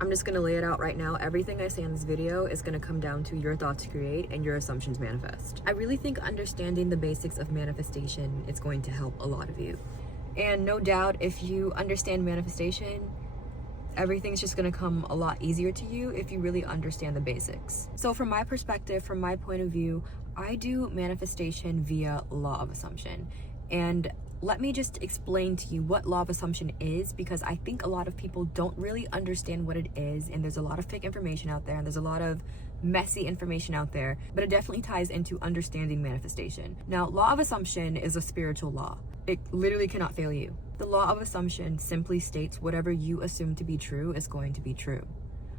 I'm just gonna lay it out right now. Everything I say in this video is gonna come down to your thoughts create and your assumptions manifest. I really think understanding the basics of manifestation is going to help a lot of you. And no doubt, if you understand manifestation, everything's just gonna come a lot easier to you if you really understand the basics. So from my perspective, from my point of view, I do manifestation via law of assumption. And let me just explain to you what law of assumption is, because I think a lot of people don't really understand what it is, and there's a lot of fake information out there, and there's a lot of messy information out there, but it definitely ties into understanding manifestation. Now, law of assumption is a spiritual law. It literally cannot fail you. The law of assumption simply states whatever you assume to be true is going to be true.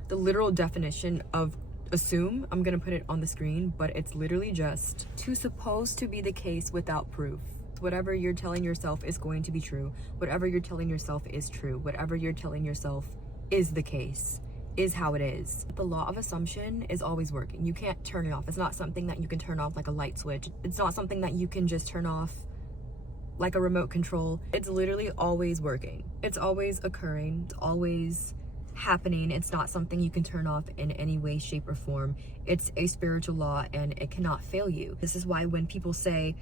The literal definition of assume, I'm gonna put it on the screen, but it's literally just to suppose to be the case without proof. Whatever you're telling yourself is going to be true. Whatever you're telling yourself is true. Whatever you're telling yourself is the case, is how it is. The law of assumption is always working. You can't turn it off. It's not something that you can turn off like a light switch. It's not something that you can just turn off like a remote control. It's literally always working. It's always occurring. It's always happening. It's not something you can turn off in any way, shape, or form. It's a spiritual law and it cannot fail you. This is why when people say,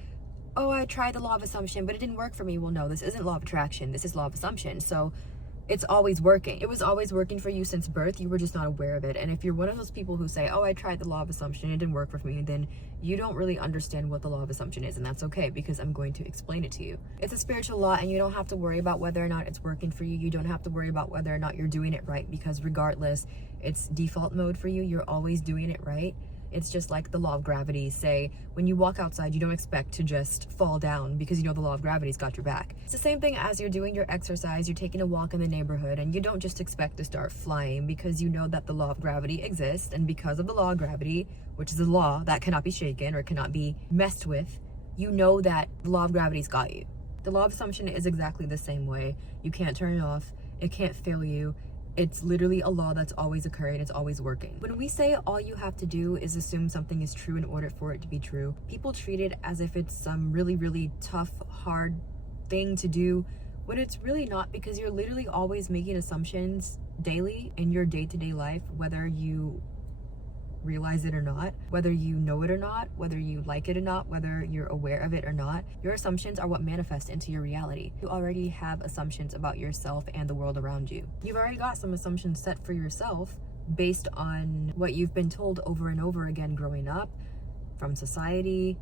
oh, I tried the law of assumption, but it didn't work for me. Well, no, this isn't law of attraction. This is law of assumption. So it's always working. It was always working for you since birth. You were just not aware of it. And if you're one of those people who say, oh, I tried the law of assumption, it didn't work for me, then you don't really understand what the law of assumption is. And that's okay, because I'm going to explain it to you. It's a spiritual law, and you don't have to worry about whether or not it's working for you. You don't have to worry about whether or not you're doing it right, because regardless, it's default mode for you. You're always doing it right. It's just like the law of gravity. Say, when you walk outside, you don't expect to just fall down because you know the law of gravity's got your back. It's the same thing as you're doing your exercise, you're taking a walk in the neighborhood, and you don't just expect to start flying because you know that the law of gravity exists, and because of the law of gravity, which is a law that cannot be shaken or cannot be messed with, you know that the law of gravity's got you. The law of assumption is exactly the same way. You can't turn it off. It can't fail you. It's literally a law that's always occurring. It's always working. When we say all you have to do is assume something is true in order for it to be true, people treat it as if it's some really, really tough, hard thing to do, when it's really not, because you're literally always making assumptions daily in your day-to-day life, whether you realize it or not, whether you know it or not, whether you like it or not, whether you're aware of it or not. Your assumptions are what manifest into your reality. You already have assumptions about yourself and the world around you. You've already got some assumptions set for yourself based on what you've been told over and over again growing up, from society,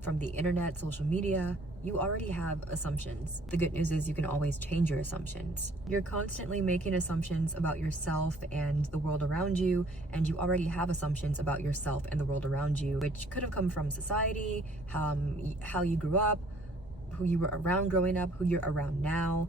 from the internet, social media. You already have assumptions. The good news is you can always change your assumptions. You're constantly making assumptions about yourself and the world around you, and you already have assumptions about yourself and the world around you, which could have come from society, how you grew up, who you were around growing up, who you're around now,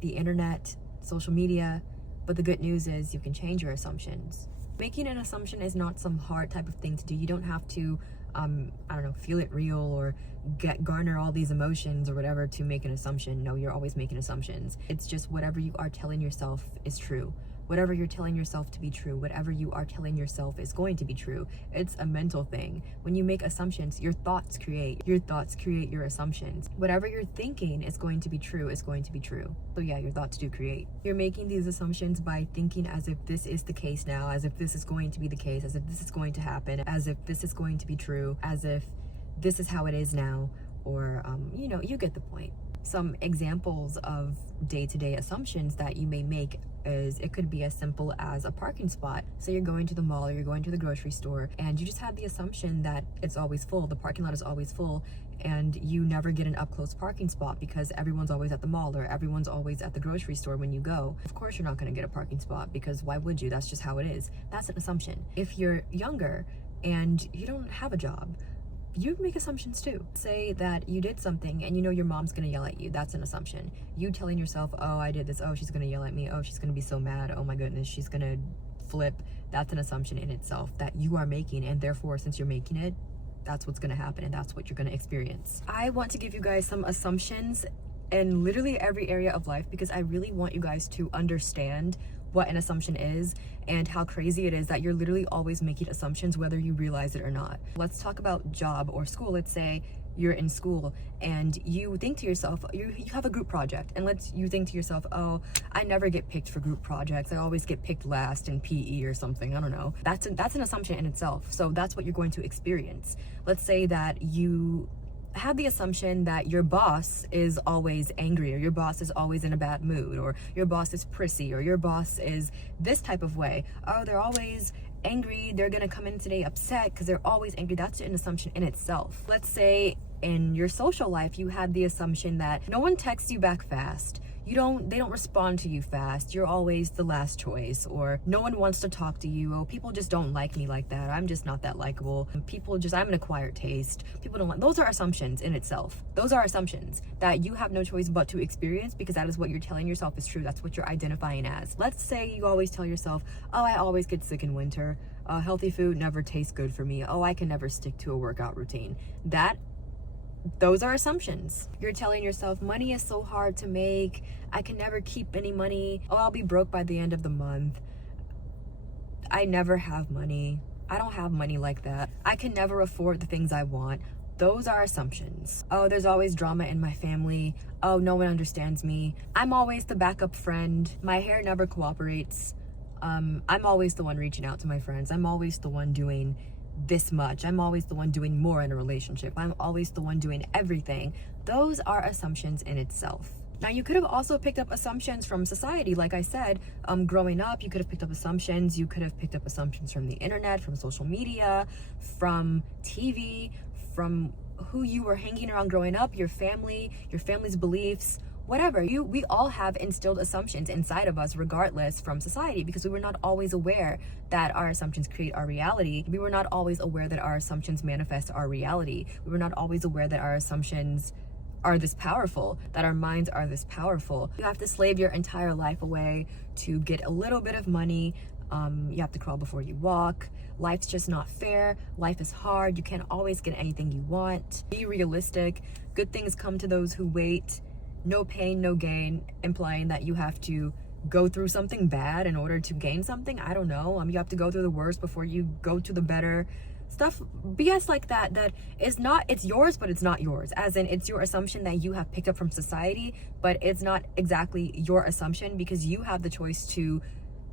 the internet, social media. But the good news is you can change your assumptions. Making an assumption is not some hard type of thing to do. You don't have to I don't know, feel it real or garner all these emotions or whatever to make an assumption. No, you're always making assumptions. It's just whatever you are telling yourself is true. Whatever you're telling yourself to be true, whatever you are telling yourself is going to be true. It's a mental thing. When you make assumptions, your thoughts create your assumptions. Whatever you're thinking is going to be true is going to be true. So yeah, your thoughts do create. You're making these assumptions by thinking as if this is the case now, as if this is going to be the case, as if this is going to happen, as if this is going to be true, as if this is how it is now, or you know, you get the point. Some examples of day-to-day assumptions that you may make is, it could be as simple as a parking spot. So you're going to the mall or you're going to the grocery store, and you just have the assumption that it's always full, the parking lot is always full, and you never get an up-close parking spot because everyone's always at the mall or everyone's always at the grocery store when you go. Of course you're not going to get a parking spot, because why would you? That's just how it is. That's an assumption. If you're younger and you don't have a job, you make assumptions too. Say that you did something and you know your mom's gonna yell at you. That's an assumption. You telling yourself, oh, I did this, oh, she's gonna yell at me, oh, she's gonna be so mad, oh my goodness, she's gonna flip. That's an assumption in itself that you are making, and therefore, since you're making it, that's what's gonna happen and that's what you're gonna experience. I want to give you guys some assumptions in literally every area of life, because I really want you guys to understand what an assumption is and how crazy it is that you're literally always making assumptions whether you realize it or not. Let's talk about job or school. Let's say you're in school and you think to yourself, you have a group project, and you think to yourself, oh, I never get picked for group projects, I always get picked last in PE or something, I don't know. That's an assumption in itself. So that's what you're going to experience. Let's say that you have the assumption that your boss is always angry, or your boss is always in a bad mood, or your boss is prissy, or your boss is this type of way. Oh, they're always angry, they're gonna come in today upset because they're always angry. That's an assumption in itself. Let's say in your social life you had the assumption that no one texts you back fast, they don't respond to you fast, you're always the last choice, or no one wants to talk to you, oh, people just don't like me like that, I'm just not that likable, I'm an acquired taste, people don't want. Those are assumptions in itself. Those are assumptions that you have no choice but to experience, because that is what you're telling yourself is true. That's what you're identifying as. Let's say you always tell yourself, oh, I always get sick in winter, healthy food never tastes good for me, oh, I can never stick to a workout routine. Those are assumptions. You're telling yourself, money is so hard to make, I can never keep any money, oh, I'll be broke by the end of the month, I never have money, I don't have money like that, I can never afford the things I want. Those are assumptions. Oh, there's always drama in my family, oh, no one understands me, I'm always the backup friend, my hair never cooperates, I'm always the one reaching out to my friends, I'm always the one doing this much, I'm always the one doing more in a relationship, I'm always the one doing everything. Those are assumptions in itself. Now, you could have also picked up assumptions from society. Like I said, growing up, you could have picked up assumptions. You could have picked up assumptions from the internet, from social media, from TV, from who you were hanging around growing up, your family's beliefs, whatever. We all have instilled assumptions inside of us, regardless from society, because we were not always aware that our assumptions create our reality. We were not always aware that our assumptions manifest our reality. We were not always aware that our assumptions are this powerful, that our minds are this powerful. You have to slave your entire life away to get a little bit of money. You have to crawl before you walk. Life's just not fair. Life is hard. You can't always get anything you want. Be realistic. Good things come to those who wait. No pain, no gain, implying that you have to go through something bad in order to gain something. I don't know. You have to go through the worst before you go to the better. Stuff, BS like that is not, it's yours, but it's not yours. As in, it's your assumption that you have picked up from society, but it's not exactly your assumption, because you have the choice to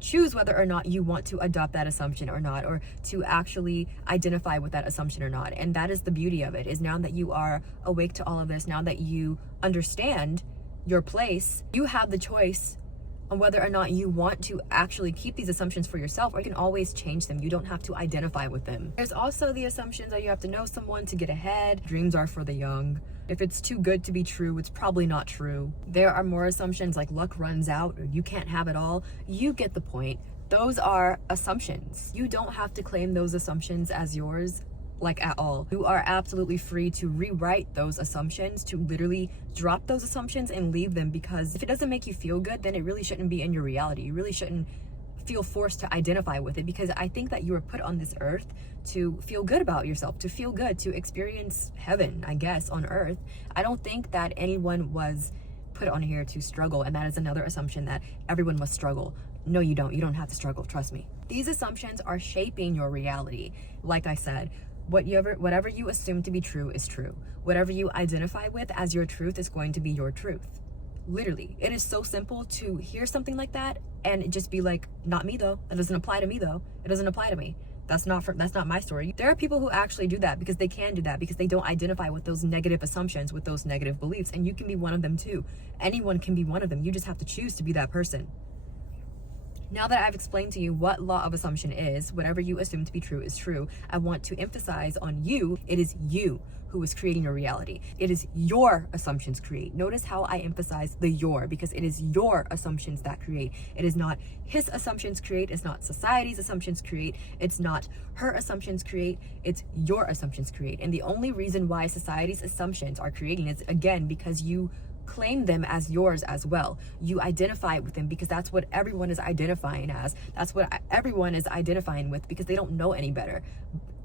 choose whether or not you want to adopt that assumption or not, or to actually identify with that assumption or not. And that is the beauty of it, is now that you are awake to all of this, now that you understand your place, you have the choice on whether or not you want to actually keep these assumptions for yourself, or you can always change them. You don't have to identify with them. There's also the assumptions that you have to know someone to get ahead. Dreams are for the young. If it's too good to be true, it's probably not true. There are more assumptions like luck runs out, or you can't have it all. You get the point. Those are assumptions. You don't have to claim those assumptions as yours, like, at all. You are absolutely free to rewrite those assumptions, to literally drop those assumptions and leave them, because if it doesn't make you feel good, then it really shouldn't be in your reality. You really shouldn't feel forced to identify with it, because I think that you were put on this earth to feel good about yourself, to feel good, to experience heaven, I guess, on earth. I don't think that anyone was put on here to struggle, and that is another assumption, that everyone must struggle. No, you don't. You don't have to struggle, trust me. These assumptions are shaping your reality. Like I said, whatever you assume to be true is true. Whatever you identify with as your truth is going to be your truth. Literally, it is so simple to hear something like that and just be like, not me though. That doesn't apply to me though. It doesn't apply to me. That's not my story. There are people who actually do that because they can do that, because they don't identify with those negative assumptions, with those negative beliefs, and you can be one of them too. Anyone can be one of them. You just have to choose to be that person. Now that I've explained to you what law of assumption is, whatever you assume to be true is true, I want to emphasize on you. It is you who is creating your reality. It is your assumptions create. Notice how I emphasize the your, because it is your assumptions that create. It is not his assumptions create. It's not society's assumptions create. It's not her assumptions create. It's your assumptions create. And the only reason why society's assumptions are creating is, again, because you claim them as yours as well. You identify with them because that's what everyone is identifying as. That's what everyone is identifying with, because they don't know any better.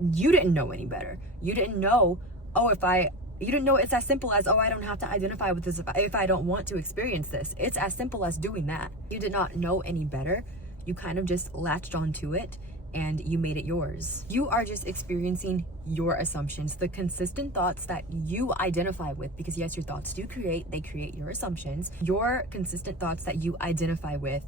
You didn't know any better. You didn't know, oh, if I You didn't know it's as simple as, oh, I don't have to identify with this if I don't want to experience this. It's as simple as doing that. You did not know any better. You kind of just latched onto it and you made it yours. You are just experiencing your assumptions, the consistent thoughts that you identify with, because yes, your thoughts do create, they create your assumptions. Your consistent thoughts that you identify with,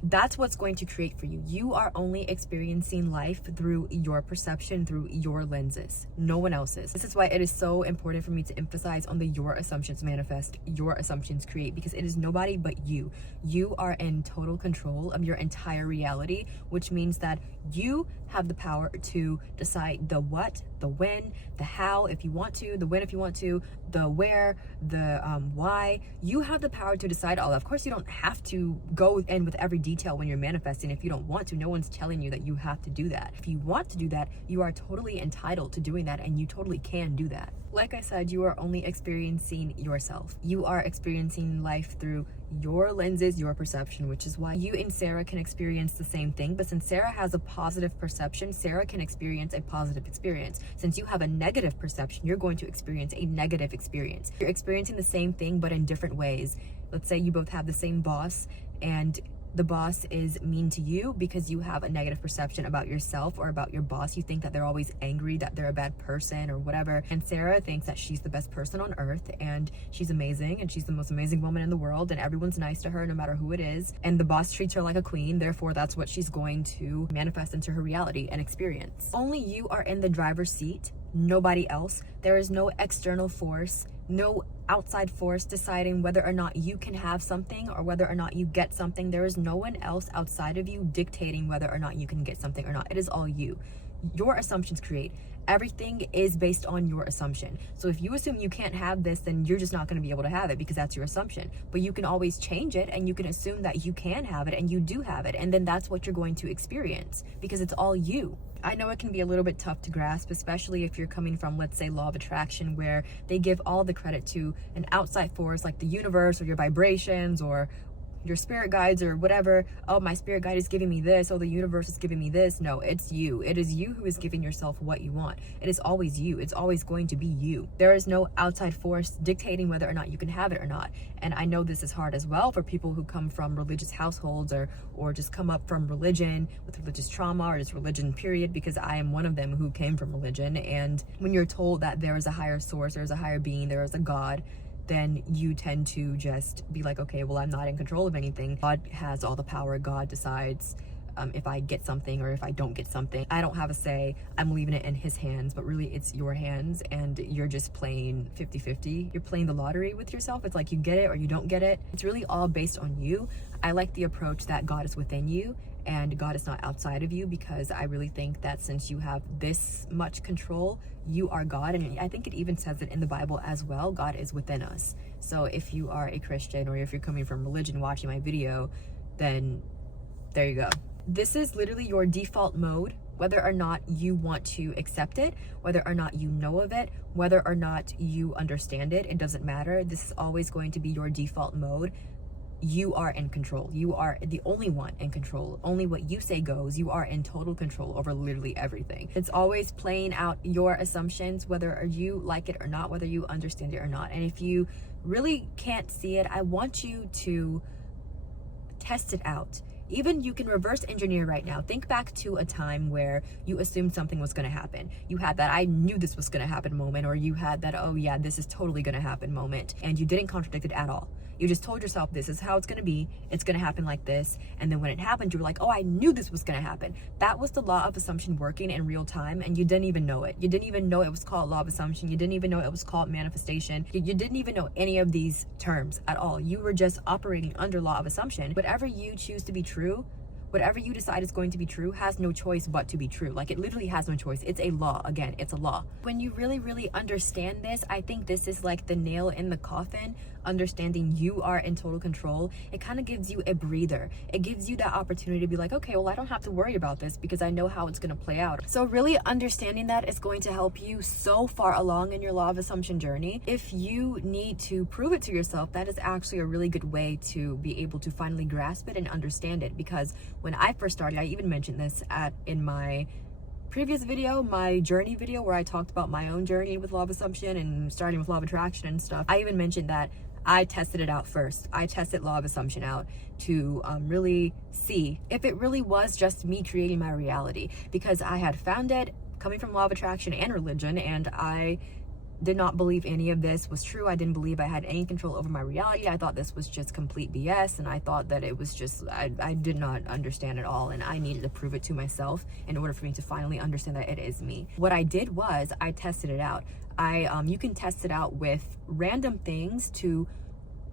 that's what's going to create for you. You are only experiencing life through your perception, through your lenses, no one else's. This is why it is so important for me to emphasize on the your assumptions manifest, your assumptions create, because it is nobody but you. You are in total control of your entire reality, which means that you have the power to decide the what, the when, the how if you want to, the when if you want to, the where, the why. You have the power to decide all. Of course, you don't have to go in with every detail when you're manifesting. If you don't want to, no one's telling you that you have to do that. If you want to do that, you are totally entitled to doing that, and you totally can do that. Like I said, you are only experiencing yourself. You are experiencing life through your lenses, your perception, which is why you and Sarah can experience the same thing. But since Sarah has a positive perception, Sarah can experience a positive experience. Since you have a negative perception, you're going to experience a negative experience. You're experiencing the same thing, but in different ways. Let's say you both have the same boss, and the boss is mean to you because you have a negative perception about yourself or about your boss. You think that they're always angry, that they're a bad person or whatever. And Sarah thinks that she's the best person on earth and she's amazing and she's the most amazing woman in the world and everyone's nice to her no matter who it is. And the boss treats her like a queen. Therefore, that's what she's going to manifest into her reality and experience. Only you are in the driver's seat, nobody else. There is no external force, no outside force deciding whether or not you can have something or whether or not you get something. There is no one else outside of you dictating whether or not you can get something or not. It is all you. Your assumptions create. Everything is based on your assumption. So if you assume you can't have this, then you're just not going to be able to have it because that's your assumption. But you can always change it and you can assume that you can have it and you do have it. And then that's what you're going to experience because it's all you. I know it can be a little bit tough to grasp, especially if you're coming from, let's say, law of attraction, where they give all the credit to an outside force like the universe or your vibrations or your spirit guides or whatever. Oh, my spirit guide is giving me this. Oh, the universe is giving me this. No, it's you. It is you who is giving yourself what you want. It is always you. It's always going to be you. There is no outside force dictating whether or not you can have it or not. And I know this is hard as well for people who come from religious households or just come up from religion with religious trauma or just religion period, because I am one of them who came from religion. And when you're told that there is a higher source, there is a higher being, there is a God, then you tend to just be like, okay, well, I'm not in control of anything. God has all the power. God decides if I get something or if I don't get something. I don't have a say. I'm leaving it in his hands, but really it's your hands and you're just playing 50-50. You're playing the lottery with yourself. It's like you get it or you don't get it. It's really all based on you. I like the approach that God is within you and God is not outside of you, because I really think that since you have this much control, you are God. And I think it even says it in the Bible as well. God is within us. So if you are a Christian or if you're coming from religion watching my video, then there you go. This is literally your default mode, whether or not you want to accept it, whether or not you know of it, whether or not you understand it. It doesn't matter. This is always going to be your default mode. You are in control. You are the only one in control. Only what you say goes. You are in total control over literally everything. It's always playing out your assumptions, whether you like it or not, whether you understand it or not. And if you really can't see it, I want you to test it out. Even you can reverse engineer right now. Think back to a time where you assumed something was going to happen. You had that I knew this was going to happen moment, or you had that, oh yeah, this is totally going to happen moment, and you didn't contradict it at all. You just told yourself this is how it's going to be. It's going to happen like this. And then when it happened, you were like, oh, I knew this was going to happen. That was the law of assumption working in real time. And you didn't even know it. You didn't even know it was called law of assumption. You didn't even know it was called manifestation. You didn't even know any of these terms at all. You were just operating under law of assumption. Whatever you choose to be true, whatever you decide is going to be true has no choice but to be true. Like, it literally has no choice. It's a law. Again, it's a law. When you really, really understand this, I think this is like the nail in the coffin. Understanding you are in total control, it kind of gives you a breather. It gives you that opportunity to be like, okay, well, I don't have to worry about this because I know how it's going to play out. So really understanding that is going to help you so far along in your law of assumption journey. If you need to prove it to yourself, that is actually a really good way to be able to finally grasp it and understand it. Because when I first started, I even mentioned this in my previous video, my journey video, where I talked about my own journey with law of assumption and starting with law of attraction and stuff, I even mentioned that I tested it out first. I tested law of assumption out to really see if it really was just me creating my reality, because I had found it coming from law of attraction and religion, and I did not believe any of this was true. I didn't believe I had any control over my reality. I thought this was just complete BS, and I thought that it was just, I did not understand it all, and I needed to prove it to myself in order for me to finally understand that it is me. What I did was I tested it out. You can test it out with random things to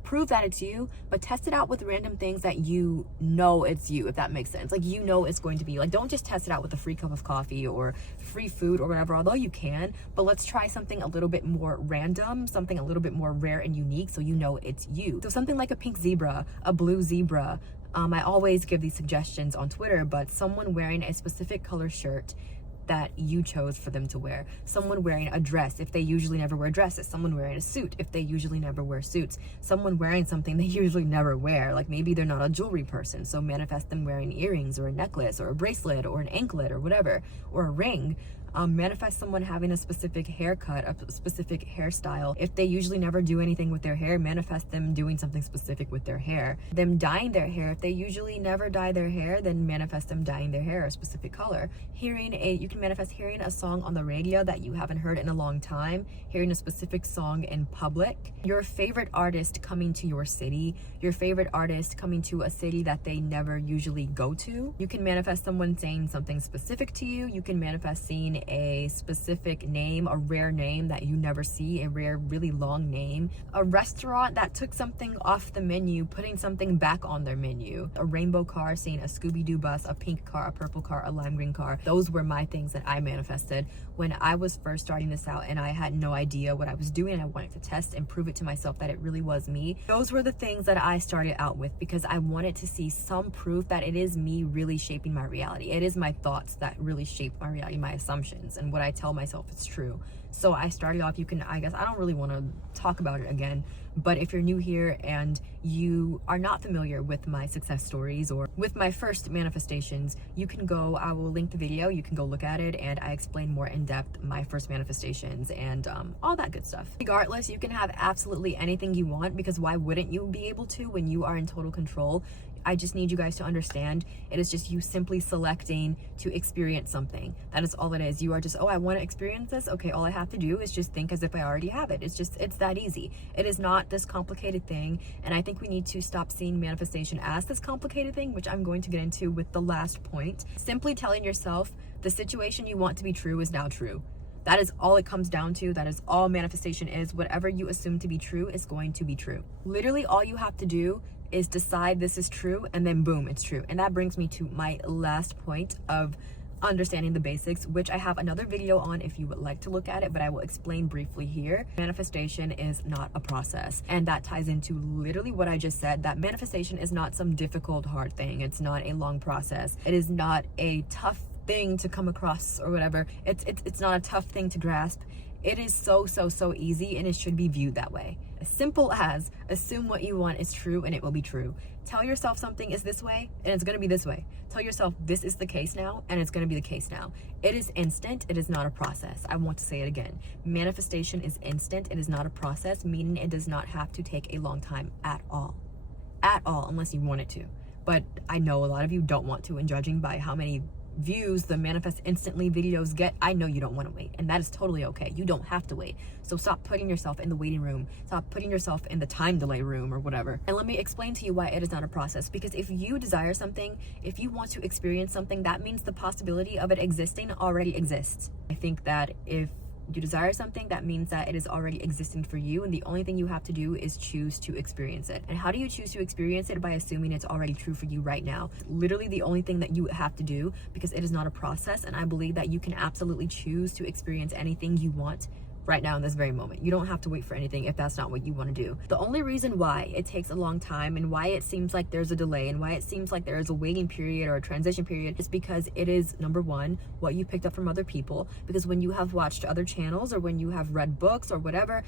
prove that it's you, but test it out with random things that you know it's you, if that makes sense. Like, you know it's going to be, like, don't just test it out with a free cup of coffee or free food or whatever, although you can, but let's try something a little bit more random, something a little bit more rare and unique, so you know it's you. So something like a pink zebra, a blue zebra. I always give these suggestions on Twitter, but someone wearing a specific color shirt that you chose for them to wear. Someone wearing a dress if they usually never wear dresses. Someone wearing a suit if they usually never wear suits. Someone wearing something they usually never wear. Like, maybe they're not a jewelry person, so manifest them wearing earrings or a necklace or a bracelet or an anklet or whatever, or a ring. Manifest someone having a specific haircut, a specific hairstyle. If they usually never do anything with their hair, manifest them doing something specific with their hair. Them dyeing their hair. If they usually never dye their hair, then manifest them dyeing their hair a specific color. You can manifest hearing a song on the radio that you haven't heard in a long time, hearing a specific song in public, your favorite artist coming to your city, your favorite artist coming to a city that they never usually go to. You can manifest someone saying something specific to you. You can manifest seeing a specific name, a rare name that you never see, a rare, really long name. A restaurant that took something off the menu, putting something back on their menu. A rainbow car, seeing a Scooby-Doo bus, a pink car, a purple car, a lime green car. Those were my things that I manifested when I was first starting this out, and I had no idea what I was doing. I wanted to test and prove it to myself that it really was me. Those were the things that I started out with because I wanted to see some proof that it is me really shaping my reality. It is my thoughts that really shape my reality, my assumptions, and what I tell myself is true. So I started off, I guess I don't really want to talk about it again, but if you're new here and you are not familiar with my success stories or with my first manifestations, you can go, I will link the video, you can go look at it, and I explain more in depth my first manifestations and all that good stuff. Regardless, you can have absolutely anything you want, because why wouldn't you be able to when you are in total control? I just need you guys to understand, it is just you simply selecting to experience something. That is all it is. You are just, oh, I want to experience this. Okay, all I have to do is just think as if I already have it. It's that easy. It is not this complicated thing. And I think we need to stop seeing manifestation as this complicated thing, which I'm going to get into with the last point. Simply telling yourself the situation you want to be true is now true. That is all it comes down to. That is all manifestation is. Whatever you assume to be true is going to be true. Literally all you have to do is decide this is true, and then boom, it's true. And that brings me to my last point of understanding the basics, which I have another video on if you would like to look at it, but I will explain briefly here. Manifestation is not a process, and that ties into literally what I just said, that manifestation is not some difficult, hard thing. It's not a long process. It is not a tough thing to come across or whatever. It's not a tough thing to grasp. It is so easy, and it should be viewed that way. As simple as assume what you want is true, and it will be true. Tell yourself something is this way, and it's going to be this way. Tell yourself this is the case now, and it's going to be the case now. It is instant. It is not a process. I want to say it again. Manifestation is instant. It is not a process, meaning it does not have to take a long time at all. At all, unless you want it to. But I know a lot of you don't want to, and judging by how many views the manifest instantly videos get, I know you don't want to wait, and that is totally okay. You don't have to wait. So stop putting yourself in the waiting room. Stop putting yourself in the time delay room or whatever. And let me explain to you why it is not a process. Because if you desire something, if you want to experience something, that means the possibility of it existing already exists. I think that if you desire something, that means that it is already existing for you, and the only thing you have to do is choose to experience it. And how do you choose to experience it? By assuming it's already true for you right now. Literally the only thing that you have to do, because it is not a process, and I believe that you can absolutely choose to experience anything you want right now in this very moment. You don't have to wait for anything if that's not what you want to do. The only reason why it takes a long time and why it seems like there's a delay and why it seems like there is a waiting period or a transition period is because it is, number one, what you picked up from other people. Because when you have watched other channels or when you have read books or whatever,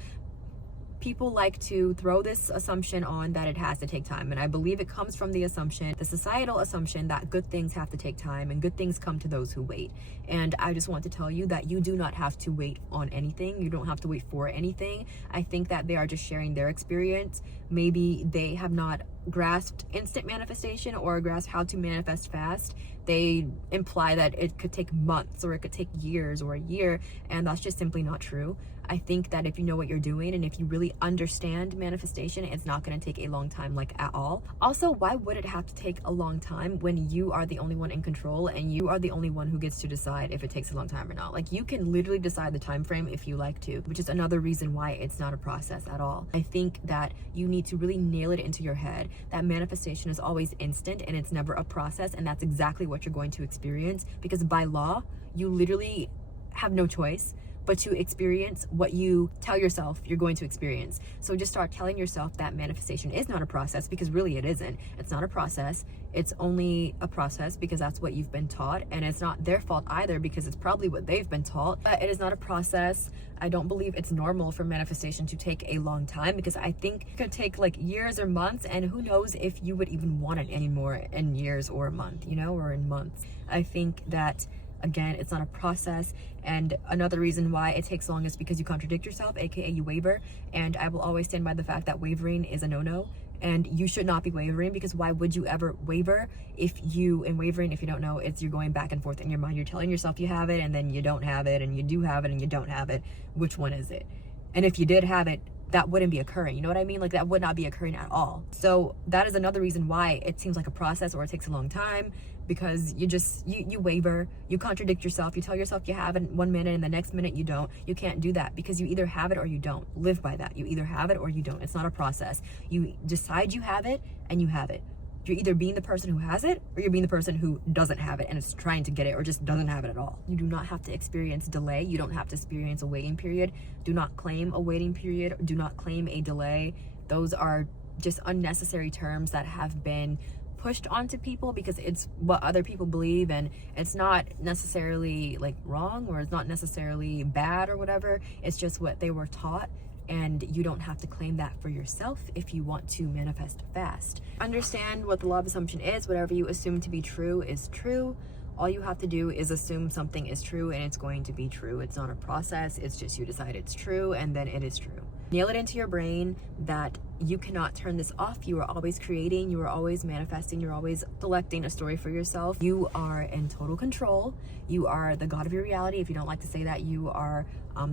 people like to throw this assumption on that it has to take time, and I believe it comes from the assumption, the societal assumption, that good things have to take time and good things come to those who wait. And I just want to tell you that you do not have to wait on anything. You don't have to wait for anything. I think that they are just sharing their experience. Maybe they have not grasped instant manifestation or grasped how to manifest fast. They imply that it could take months or it could take years or a year, and that's just simply not true. I think that if you know what you're doing and if you really understand manifestation, it's not going to take a long time, like at all. Also, why would it have to take a long time when you are the only one in control and you are the only one who gets to decide if it takes a long time or not? Like, you can literally decide the time frame if you like to, which is another reason why it's not a process at all. I think that you need to really nail it into your head that manifestation is always instant and it's never a process, and that's exactly what you're going to experience, because by law, you literally have no choice but to experience what you tell yourself you're going to experience. So just start telling yourself that manifestation is not a process, because really it isn't. It's not a process. It's only a process because that's what you've been taught, and it's not their fault either because it's probably what they've been taught. But it is not a process. I don't believe it's normal for manifestation to take a long time, because I think it could take like years or months, and who knows if you would even want it anymore in years or a month, you know, or in months. I think that, again, it's not a process. And another reason why it takes long is because you contradict yourself, aka you waver. And I will always stand by the fact that wavering is a no-no, and you should not be wavering, because why would you ever waver? If you don't know, it's you're going back and forth in your mind. You're telling yourself you have it, and then you don't have it, and you do have it, and you don't have it. Which one is it? And if you did have it, that wouldn't be occurring. You know what I mean? Like, that would not be occurring at all. So that is another reason why it seems like a process or it takes a long time, because you waver, you contradict yourself, you tell yourself you have it 1 minute and the next minute you don't. You can't do that, because you either have it or you don't. Live by that. You either have it or you don't. It's not a process. You decide you have it and you have it. You're either being the person who has it or you're being the person who doesn't have it and is trying to get it or just doesn't have it at all. You do not have to experience delay. You don't have to experience a waiting period. Do not claim a waiting period. Do not claim a delay. Those are just unnecessary terms that have been pushed onto people because it's what other people believe, and it's not necessarily like wrong, or it's not necessarily bad or whatever. It's just what they were taught. And you don't have to claim that for yourself if you want to manifest fast. Understand what the law of assumption is. Whatever you assume to be true is true. All you have to do is assume something is true, and it's going to be true. It's not a process. It's just you decide it's true, and then it is true. Nail it into your brain that you cannot turn this off. You are always creating. You are always manifesting. You're always selecting a story for yourself. You are in total control. You are the god of your reality. If you don't like to say that, you are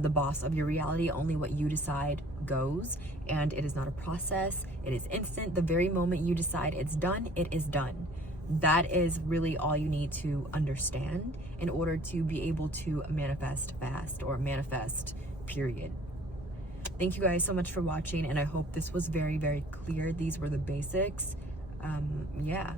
the boss of your reality. Only what you decide goes, and it is not a process. It is instant. The very moment you decide it's done, it is done. That is really all you need to understand in order to be able to manifest fast, or manifest, period. Thank you guys so much for watching, and I hope this was very, very clear. These were the basics. Yeah.